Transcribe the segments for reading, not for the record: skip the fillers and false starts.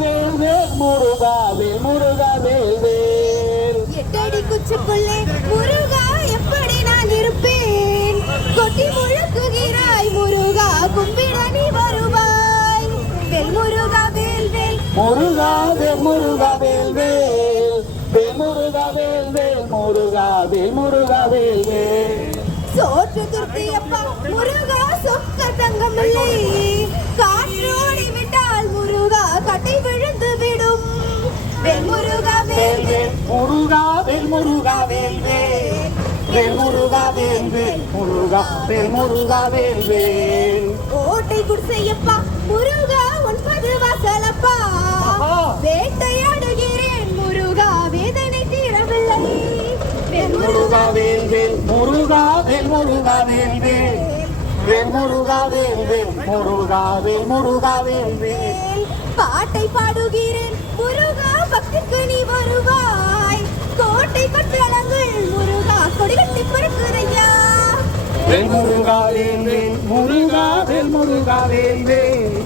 வேல் வேல் முருகா வேல் முருகா வேல் வேல். எட்டடி குச்சிக்குள்ளே முருகா எப்படி நான் இருப்பேன்? கொட்டி முழக்குகிறாய் முருகா, கும்பிட நீ வருவாய். வேல் முருகா வேல் வேல் முருகா வேல் முருகா வேல் வேல். வேல் முருகா வேல் வேல் முருகா வேல் முருகா வேல் வேல். சோற்று துர்த்தியப்பா முருகா, சொக்க தங்கமில்லை. காற்றோடி விட்டால் முருகா கட்டை விழுந்து விடும். வேல் முருகா வேல் வேல் முருகா வேல் முருகா வேல் வேல். வேல் முருகா வேல் வேல் முருகா வேல் முருகா வேல் வேல். ஓட்டை குடிசையப்பா முருகா, 9 வாசலப்பா. வேட்டையாடுகிறேன் முருகா, வேதனை தீரவில்லை. வேல் முருகா வேல் வேல் முருகா வேல் முருகா வேல் வேல். வேல் முருகா வேல் வேல் முருகா வேல் முருகா வேல் வேல். பாட்டை பாடுகிறேன் முருகா, பக்திக்கு நீ வருவாய். கோட்டை கொற்றளங்கள் முருகா, கொடிகட்டி பறக்குதையா. வேல் முருகா வேல் வேல் முருகா வேல் முருகா வேல் வேல்.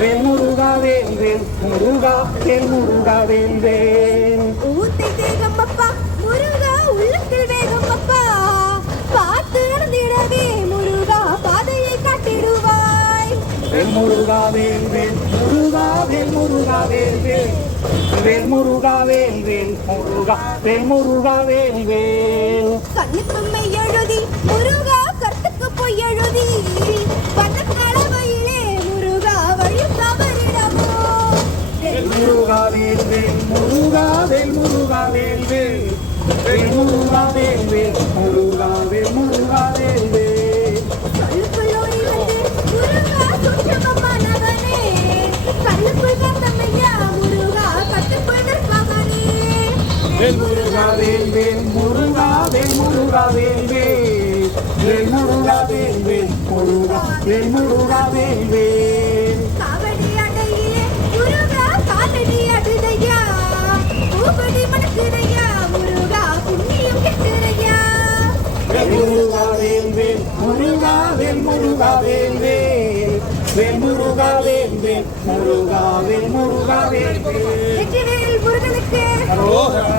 வேல் முருகா வேல் வேல் முருகா வேல் முருகா வேல் வேல். ஊத்தை தேகம் அப்பா முருகா, உள்ளத்தில் வேகம் அப்பா. பார்த்து நடந்திடவே முருகா, பாதையை காட்டிடுவாய். வேல் முருகா வேல் வேல் முருகா வேல் முருகா வேல் வேல். வேல் முருகா வேல் வேல் முருகா வேல் முருகா வேல் வேல். கண்ணுக்கும்மை எழுதி முருகா, கருத்துக்கு பொய் எழுதி. வண்ணக்கலவையிலே முருகா, வழி தவறிடமோ. வேல் முருகா வேல் வேல் முருகா வேல் முருகா வேல் வேல். வேல் முருகா வேல் வேல் முருகா வேல் முருகா வேல் வேல். சொல்லுக்குள்ளோடி வந்து முருகா, சுற்றமமானவனே. கண்ணுக்குள் கந்தமையா முருகா, கட்டுக்குள் நிற்பவனே. வேல் முருகா வேல் வேல் முருகா வேல் முருகா வேல் வேல். வேல் முருகா வேல் வேல் முருகா வேல் முருகா வேல் வேல். காவடி அடையிலே முருகா, காலடி அடுதையா. பூபதி மணக்குதையா முருகா, புண்ணியம் கெட்டுதையா. வேல் முருகா வேல் வேல் முருகா வேல் முருகா வேல் வேல். வேல் முருகா வேல் வேல் முருகா வேல் முருகா வேல் வேல். வெற்றிவேல் முருகனுக்கு அரோகரா.